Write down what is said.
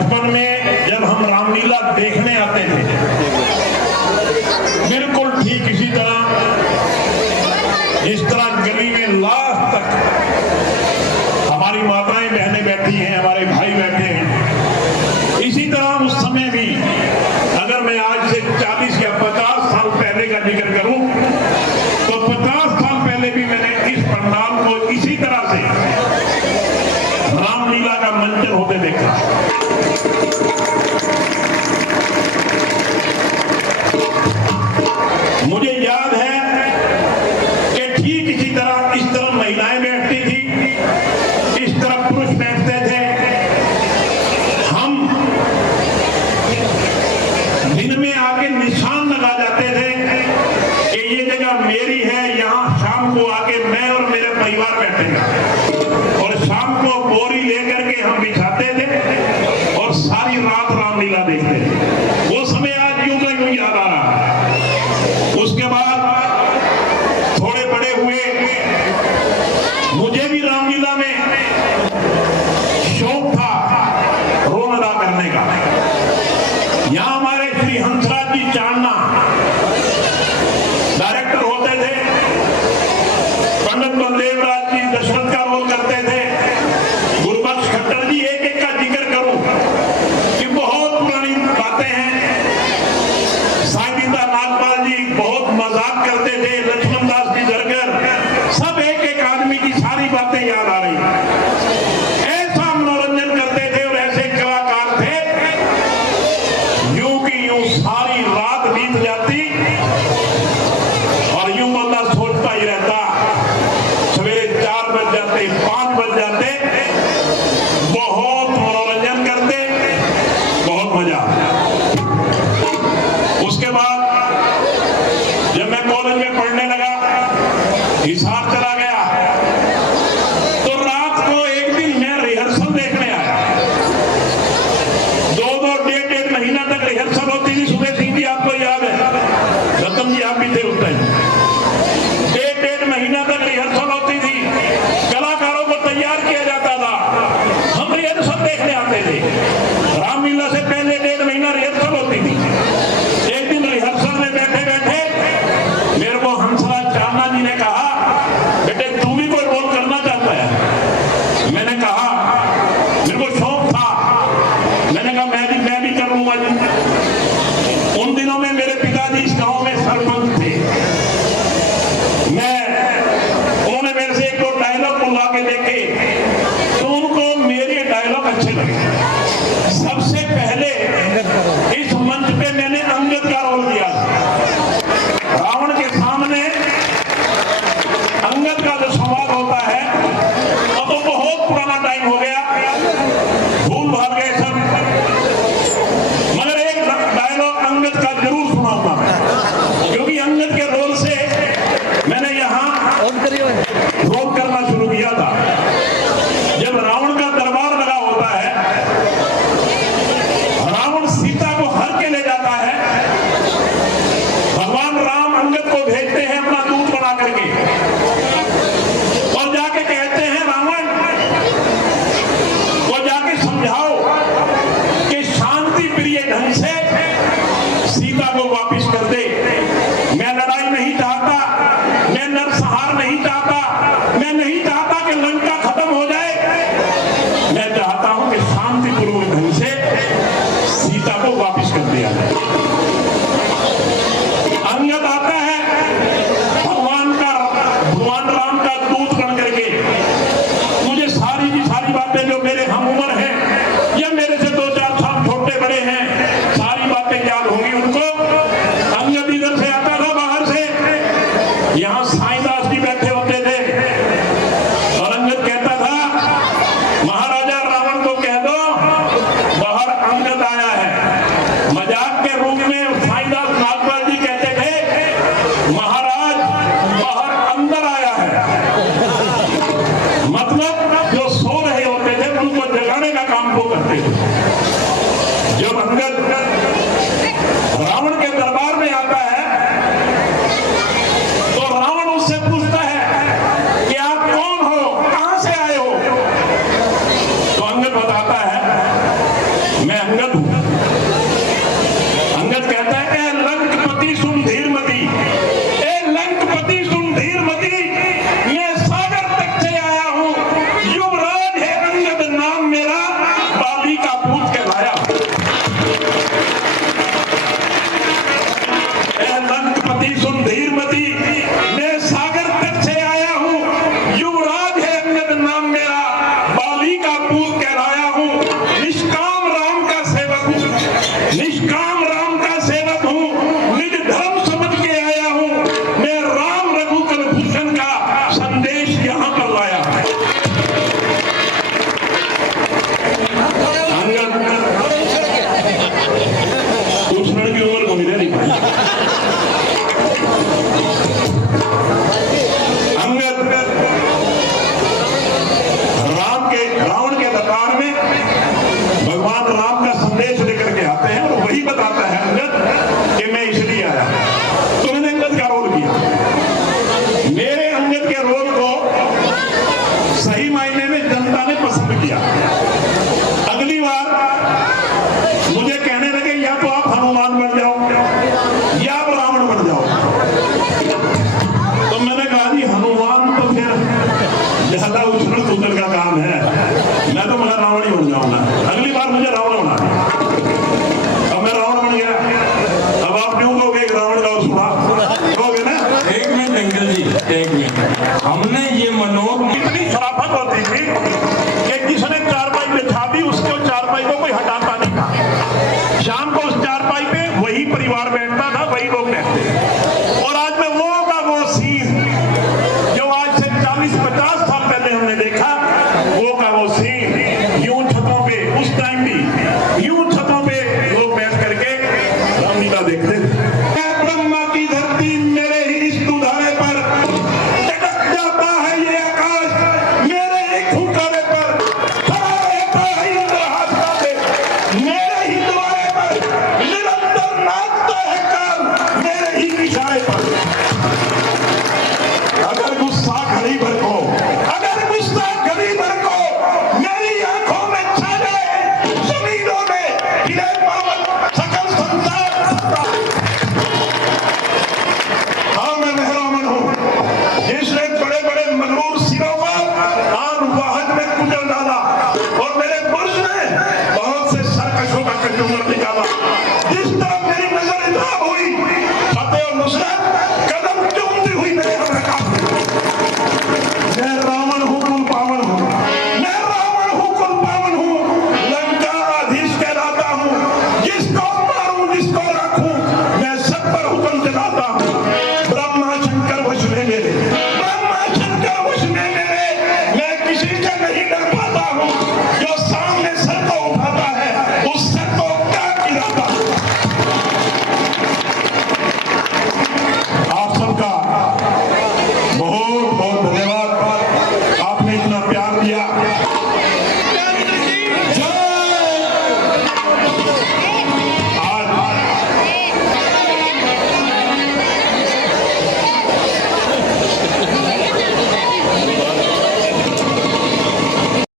बचपन में जब हम रामलीला देखने आते थे, बिल्कुल ठीक इसी तरह जिस तरह गली में लास्ट तक हमारी माताएं बहनें बैठी हैं, हमारे भाई बैठे हैं, इसी तरह उस समय भी अगर मैं आज से 40 या 50 साल पहले का जिक्र करूं तो 50 साल पहले भी मैंने इस पंडाल को इसी तरह से रामलीला का मंचन होते देखा। मुझे याद है कि ठीक इसी तरह इस तरह महिलाएं बैठती थी, इस तरह पुरुष बैठते थे। हम दिन में आके निशान लगा जाते थे कि ये जगह मेरी है, यहाँ शाम को आके मैं और मेरा परिवार बैठेगा, और शाम को बोरी लेकर के हम बिछाते थे और सारी रात रामलीला देखते थे। वो समय आज यूं का यूं याद आ रहा है। उसके बाद थोड़े बड़े हुए, मुझे भी रामलीला में शौक था रोल अदा करने का। यहाँ हमारे श्री हंसराज जी चांदना डायरेक्टर होते थे, पंडित बलदेवराज जी दशरथ का रोल करते थे, गुरबख्श खट्टर जी, एक एक का जिक्र करूं कि बहुत पुरानी बातें हैं। साहिबीदा नागपाल जी बहुत मजाक करते थे, लक्ष्मण दास जी दरगर, सब एक एक आदमी की सारी बातें याद आ रही। ऐसा मनोरंजन करते थे और ऐसे कलाकार थे, यूं की यूं सारी रात बीत जाती और यूं बंदा सोचता ही रहता, सवेरे 4 बज जाते, 5 बज जाते। बहुत मनोरंजन करते, बहुत मजा। उसके बाद जब मैं कॉलेज में पढ़ने लगा, हिसार चला गया, तो रात को एक दिन मैं रिहर्सल देखने आया। 2-2, 1.5 महीना तक रिहर्सल होती थी। सुबह सीधी, आपको याद है, रतन जी आप भी थे उस टाइम। 1.5 महीना तक रिहर्सल होती थी, कलाकारों को तैयार किया जाता था, हम रिहर्सल देखने आते थे। रामलीला से पहले 1.5 महीना रिहर्सल होती थी। एक दिन रिहर्सल में बैठे बैठे मेरे को हंसराज चांदना जी ने कहा, बेटे तू भी कोई रोल करना चाहता है? मैंने कहा, मेरे को शौक था, मैंने कहा मैं भी कर लूंगा जी। उन दिनों में मेरे पिताजी इस गांव में सरपंच थे। उन्होंने मेरे से 1-2 डायलॉग बुला के देखे तो उनको मेरे डायलॉग अच्छे लगे। सबसे पहले इस मंच पे मैंने अंगद का रोल किया था। रावण के सामने अंगद का जो संवाद होता है, अब तो बहुत पुराना टाइम हो गया, भूल भाग गए सब, मगर एक डायलॉग अंगद का जरूर सुनाऊंगा मैं, क्योंकि अंगद के रोल से मैंने यहाँ रोल करना शुरू किया था। जब रावण का दरबार लगा होता है, रावण सीता को हर के ले जाता है, भगवान राम अंगद को भेजते हैं अपना दूत बना करके, और जाके कहते हैं रावण को जाके समझाओ कि शांति प्रिय ढंग से सीता को वापिस कर दे। मैं लड़ाई नहीं चाहता, मैं नरसंहार नहीं चाहता, मैं नहीं चाहता कि लंका खत्म हो जाए, मैं चाहता हूं कि शांतिपूर्वक ढंग से सीता को वापिस कर दिया जाए। अंगद आता है भगवान राम का दूत बन करके। मुझे सारी की सारी बातें जो मेरे हम उम्र हैं या मेरे से 2-4 साल छोटे बड़े हैं, सारी बातें याद होंगी उनको। अंगद इधर से आता था बाहर से, यहाँ साईदास जी बैठे होते थे, और अंगद कहता था, महाराजा रावण को कह दो बाहर अंगद आया है। मजाक के रूप में साईदास नागपाल जी कहते थे, महाराज बाहर अंदर आया है। मतलब जो सो रहे होते थे उनको जगाने का काम वो करते थे। जब अंगद रावण के दरबार में आता है तो रावण उससे मिनट अंकल जी, एक मिनट। हमने ये मनोर इतनी शराफत होती थी कि जिसने चारपाई बिछा दी उसको चारपाई को कोई हटाता नहीं था। शाम को उस चारपाई पे वही परिवार बैठता था, वही लोग बैठते। और आज में वो का वो सीन